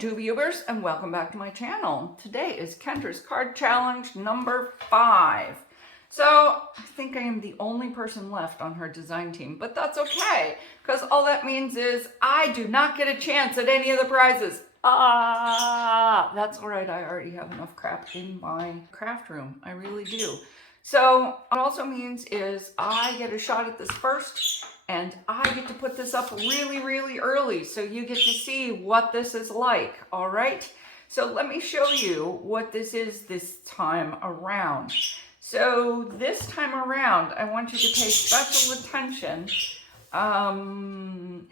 Tubers, and welcome back to my channel. Today is Kendra's card challenge number 5. So I think I am the only person left on her design team, but that's okay, because all that means is I do not get a chance at any of the prizes. That's all right. I already have enough crap in my craft room. I really do. So what it also means is I get a shot at this first, and I get to put this up really early, so you get to see what this is like, all right? So let me show you what this is this time around. So this time around, I want you to pay special attention.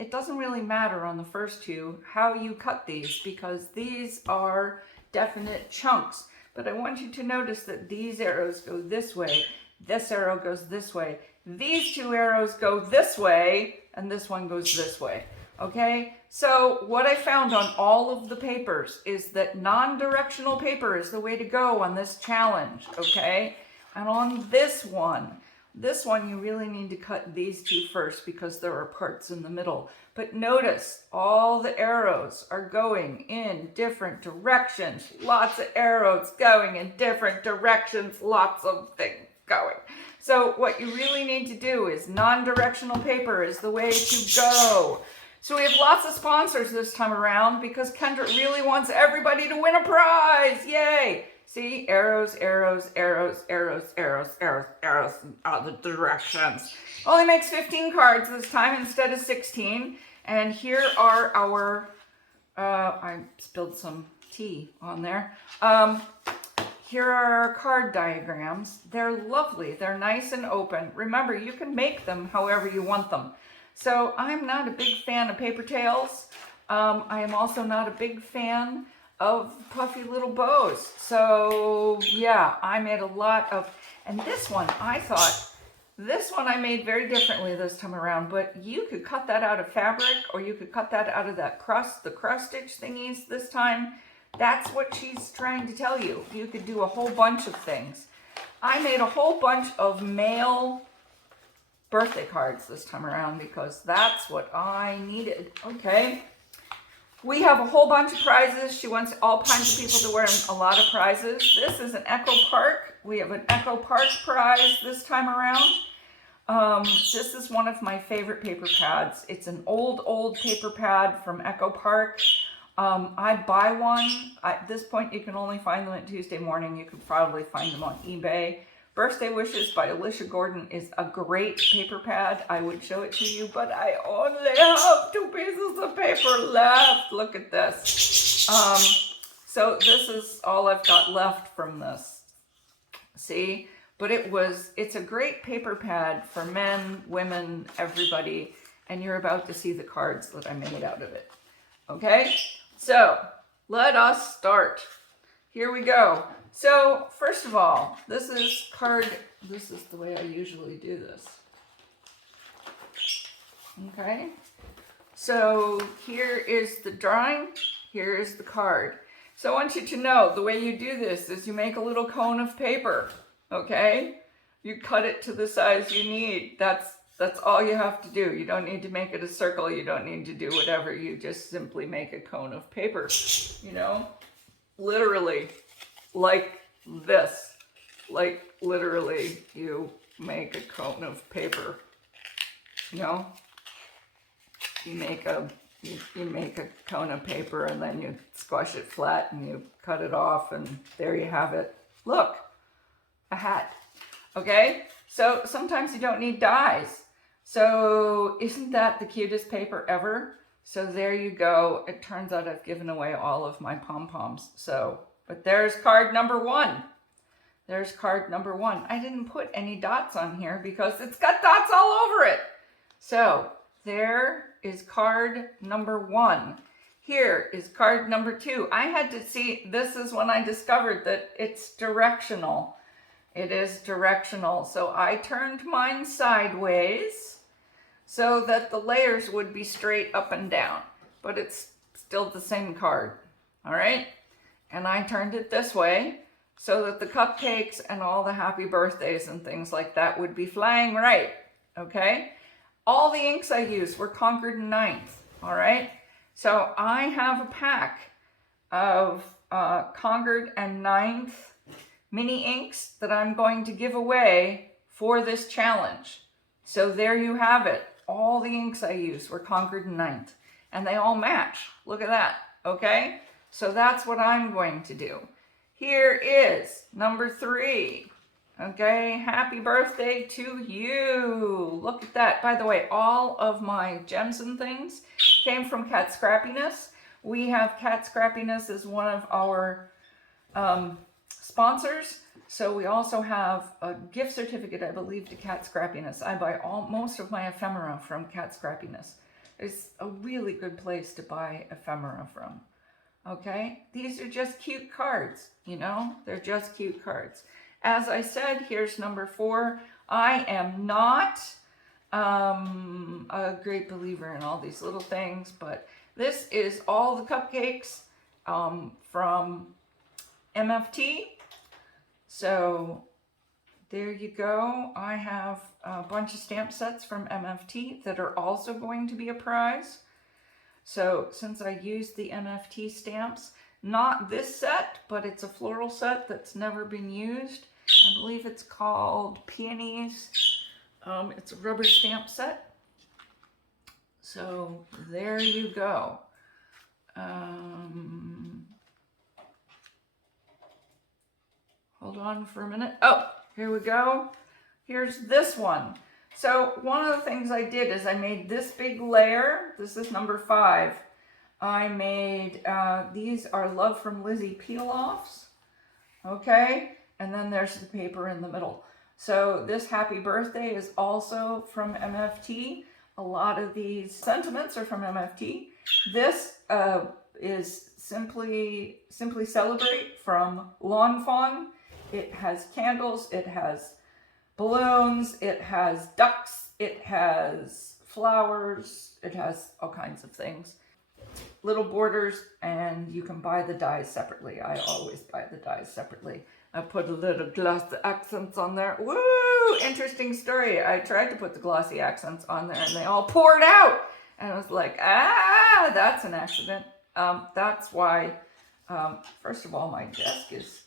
It doesn't really matter on the first two how you cut these, because these are definite chunks. But I want you to notice that these arrows go this way, this arrow goes this way, these two arrows go this way, and this one goes this way, okay? So what I found on all of the papers is that non-directional paper is the way to go on this challenge, okay? And on this one you really need to cut these two first because there are parts in the middle. But notice all the arrows are going in different directions. Lots of arrows going in different directions, lots of things going. So what you really need to do is non-directional paper is the way to go. So we have lots of sponsors this time around because Kendra really wants everybody to win a prize. Yay! See, arrows, arrows, arrows, arrows, arrows, arrows, arrows in other directions. Only makes 15 cards this time instead of 16. And here are our, I spilled some tea on there. Here are our card diagrams. They're lovely. They're nice and open. Remember, you can make them however you want them. So I'm not a big fan of paper tails. I am also not a big fan of puffy little bows. So yeah, I made a lot of, and this one I made very differently this time around, but you could cut that out of fabric, or you could cut that out of that crust, the cross stitch thingies this time. That's what she's trying to tell you. You could do a whole bunch of things. I made a whole bunch of male birthday cards this time around because that's what I needed. Okay. We have a whole bunch of prizes. She wants all kinds of people to win a lot of prizes. This is an Echo Park. We have an Echo Park prize this time around. This is one of my favorite paper pads. It's an old paper pad from Echo Park. I buy one. At this point, you can only find them at Tuesday morning. You could probably find them on eBay. Birthday Wishes by Alicia Gordon is a great paper pad. I would show it to you, but I only have 2 pieces of paper left. Look at this. So this is all I've got left from this. See? But it's a great paper pad for men, women, everybody. And you're about to see the cards that I made out of it. Okay? So let us start. Here we go. So first of all, this is the way I usually do this. Okay. So here is the drawing. Here is the card. So I want you to know the way you do this is you make a little cone of paper. Okay. You cut it to the size you need. That's all you have to do. You don't need to make it a circle. You don't need to do whatever. You just simply make a cone of paper, you know, literally like this. Like literally you make a cone of paper, you know, you make a cone of paper and then you squash it flat and you cut it off and there you have it. Look, a hat. Okay. So sometimes you don't need dies. So isn't that the cutest paper ever? So there you go. It turns out I've given away all of my pom-poms. So, but there's card number 1. There's card number 1. I didn't put any dots on here because it's got dots all over it. So there is card number 1. Here is card number 2. I had to see, this is when I discovered that it's directional. It is directional. So I turned mine sideways so that the layers would be straight up and down, but it's still the same card. All right. And I turned it this way so that the cupcakes and all the happy birthdays and things like that would be flying right. Okay. All the inks I used were Concord 9th. All right. So I have a pack of Cncord and 9th mini inks that I'm going to give away for this challenge. So there you have it. All the inks I used were Cncord and 9th, and they all match. Look at that, okay? So that's what I'm going to do. Here is number 3. Okay, happy birthday to you. Look at that. By the way, all of my gems and things came from Cat Scrappiness. We have Cat Scrappiness as one of our sponsors. So we also have a gift certificate, I believe, to Cat Scrappiness. I buy most of my ephemera from Cat Scrappiness. It's a really good place to buy ephemera from. Okay, these are just cute cards, you know, they're just cute cards. As I said, here's number 4. I am not a great believer in all these little things, but this is all the cupcakes from MFT. So there you go. I have a bunch of stamp sets from MFT that are also going to be a prize. So since I used the MFT stamps, not this set, but it's a floral set that's never been used. I believe it's called Peonies. It's a rubber stamp set. So there you go. Hold on for a minute. Oh, here we go. Here's this one. So one of the things I did is I made this big layer. This is number 5. I made, these are Love from Lizzie peel-offs. Okay, and then there's the paper in the middle. So this happy birthday is also from MFT. A lot of these sentiments are from MFT. This is Simply Celebrate from Lawn Fawn. It has candles, it has balloons, it has ducks, it has flowers, it has all kinds of things. Little borders, and you can buy the dies separately. I always buy the dies separately. I put a little glossy accents on there. Woo! Interesting story. I tried to put the glossy accents on there and they all poured out. And I was like, that's an accident. That's why, first of all, my desk is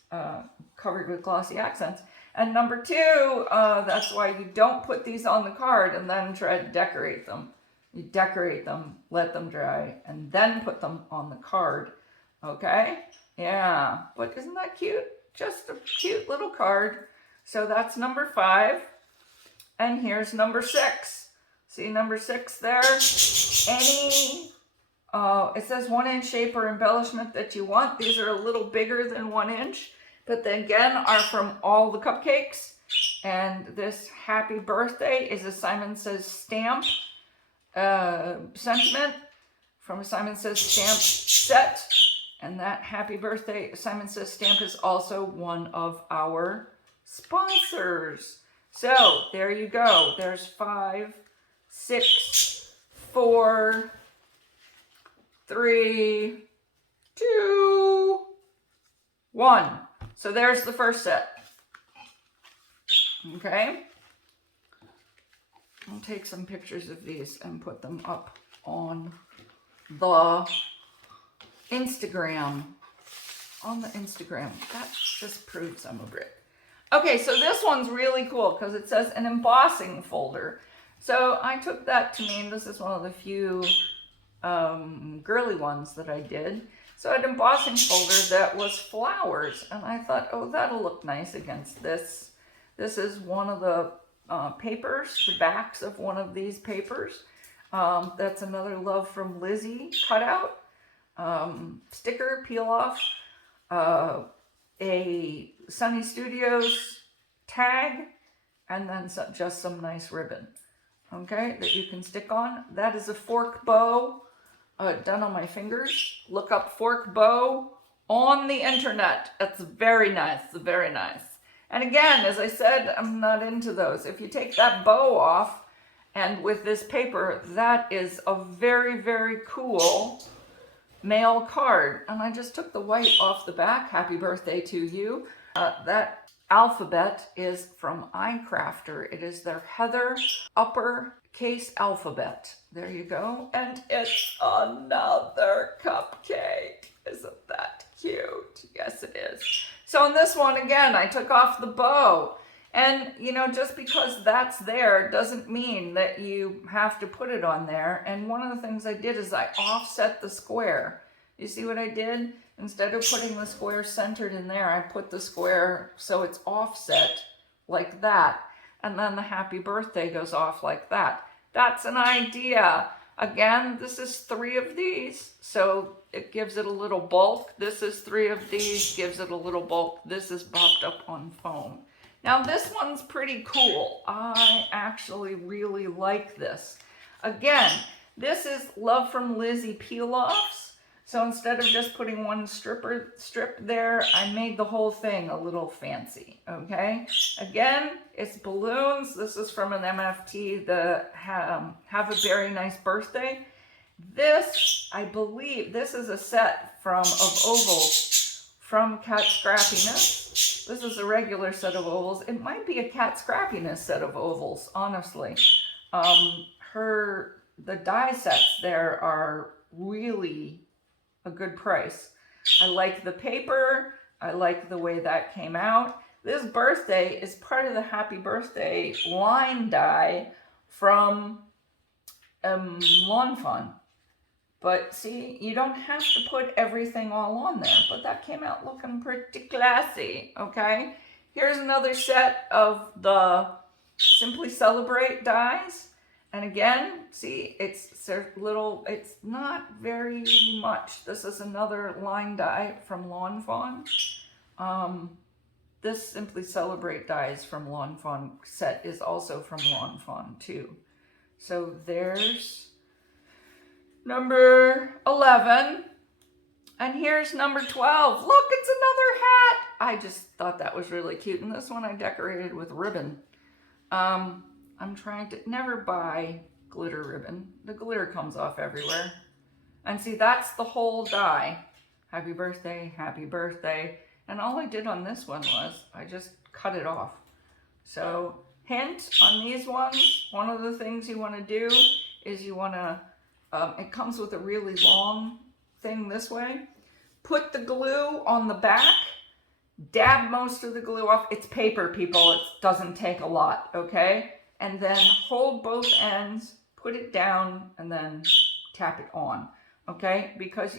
covered with glossy accents. And number 2, that's why you don't put these on the card and then try to decorate them. You decorate them, let them dry, and then put them on the card. Okay? Yeah. But isn't that cute? Just a cute little card. So that's number 5. And here's number 6. See number 6 there? Any, it says 1-inch shape or embellishment that you want. These are a little bigger than 1 inch. But then again, are from all the cupcakes. And this happy birthday is a Simon Says stamp sentiment from a Simon Says stamp set. And that happy birthday Simon Says stamp is also one of our sponsors. So there you go. There's 5, 6, 4, 3, 2, 1. So there's the first set. Okay. I'll take some pictures of these and put them up on the Instagram. That just proves I'm a Brit. Okay, so this one's really cool because it says an embossing folder. So I took that to mean this is one of the few girly ones that I did. So I had an embossing folder that was flowers, and I thought, oh, that'll look nice against this. This is one of the papers, the backs of one of these papers. That's another Love from Lizzie cutout. Sticker, peel off, a Sunny Studios tag, and then just some nice ribbon, okay, that you can stick on. That is a fork bow done on my fingers. Look up fork bow on the internet. It's very nice, very nice. And again, as I said, I'm not into those. If you take that bow off, and with this paper, that is a very, very cool mail card. And I just took the white off the back. Happy birthday to you. That alphabet is from iCrafter. It is their Heather uppercase alphabet. There you go. And it's another cupcake. Isn't that cute? Yes, it is. So in this one, again, I took off the bow. And, you know, just because that's there doesn't mean that you have to put it on there. And one of the things I did is I offset the square. You see what I did? Instead of putting the square centered in there, I put the square so it's offset like that. And then the happy birthday goes off like that. That's an idea. Again, this is 3 of these, so it gives it a little bulk. This is 3 of these, gives it a little bulk. This is bopped up on foam. Now this one's pretty cool. I actually really like this. Again, this is Love from Lizzie peel-offs. So instead of just putting one strip there, I made the whole thing a little fancy, okay? Again, it's balloons. This is from an MFT, the Have a Very Nice Birthday. This, I believe, this is a set of ovals from Cat Scrappiness. This is a regular set of ovals. It might be a Cat Scrappiness set of ovals, honestly. The die sets there are really a good price. I like the paper. I like the way that came out. This birthday is part of the Happy Birthday line die from Lawn Fun. But see, you don't have to put everything all on there, but that came out looking pretty classy, okay? Here's another set of the Simply Celebrate dies. And again, see, it's not very much. This is another line die from Lawn Fawn. This Simply Celebrate dies from Lawn Fawn set is also from Lawn Fawn too. So there's number 11. And here's number 12. Look, it's another hat. I just thought that was really cute. And this one I decorated with ribbon. I'm trying to never buy glitter ribbon. The glitter comes off everywhere. And see, that's the whole die. Happy birthday, happy birthday. And all I did on this one was I just cut it off. So hint on these ones, one of the things you want to do is you want to, it comes with a really long thing this way. Put the glue on the back. Dab most of the glue off. It's paper, people. It doesn't take a lot, okay? And then hold both ends, put it down, and then tap it on, okay? Because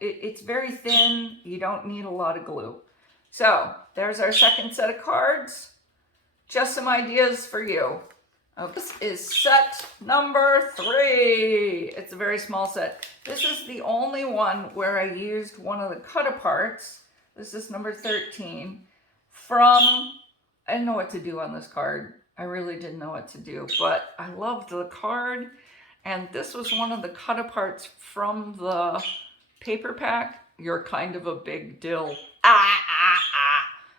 it's very thin, you don't need a lot of glue. So, there's our second set of cards. Just some ideas for you. Okay, this is set number 3. It's a very small set. This is the only one where I used one of the cut-aparts. This is number 13 from, I didn't know what to do on this card. I really didn't know what to do, but I loved the card. And this was one of the cut-aparts from the paper pack. You're kind of a big dill.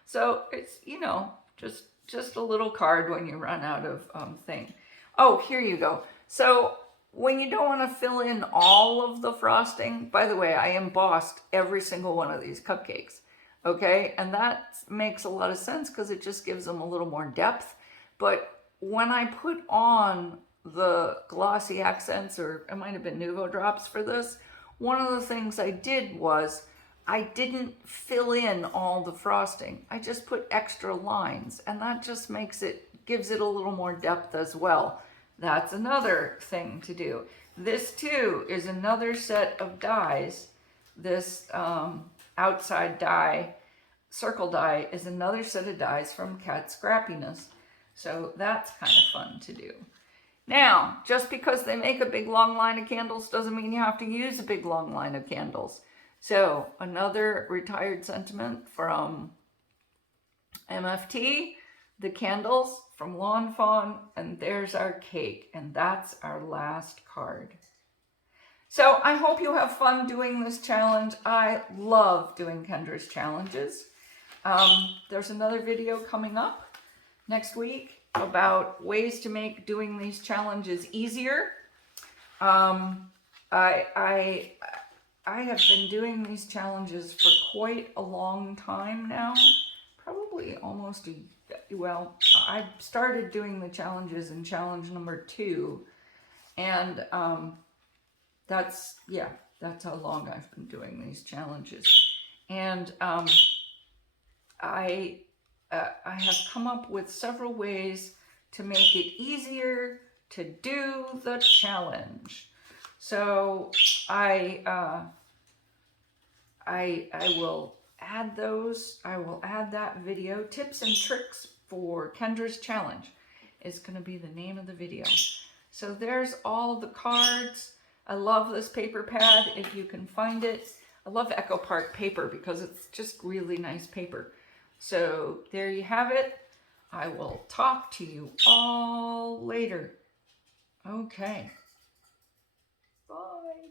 So it's, you know, just a little card when you run out of thing. Oh, here you go. So when you don't want to fill in all of the frosting, by the way, I embossed every single one of these cupcakes. Okay, and that makes a lot of sense because it just gives them a little more depth. But when I put on the glossy accents, or it might have been Nouveau drops for this, one of the things I did was I didn't fill in all the frosting. I just put extra lines, and that just gives it a little more depth as well. That's another thing to do. This too is another set of dies. This outside die, circle die, is another set of dies from Cat Scrappiness. So that's kind of fun to do. Now, just because they make a big long line of candles doesn't mean you have to use a big long line of candles. So another retired sentiment from MFT, the candles from Lawn Fawn, and there's our cake, and that's our last card. So I hope you have fun doing this challenge. I love doing Kendra's challenges. There's another video coming up next week about ways to make doing these challenges easier. I have been doing these challenges for quite a long time now, probably almost I started doing the challenges in challenge number 2, and that's That's how long I've been doing these challenges. And I have come up with several ways to make it easier to do the challenge. So I will add those. I will add that video. Tips and tricks for Kendra's challenge is going to be the name of the video. So there's all the cards. I love this paper pad if you can find it. I love Echo Park paper because it's just really nice paper. So there you have it. I will talk to you all later. Okay. Bye.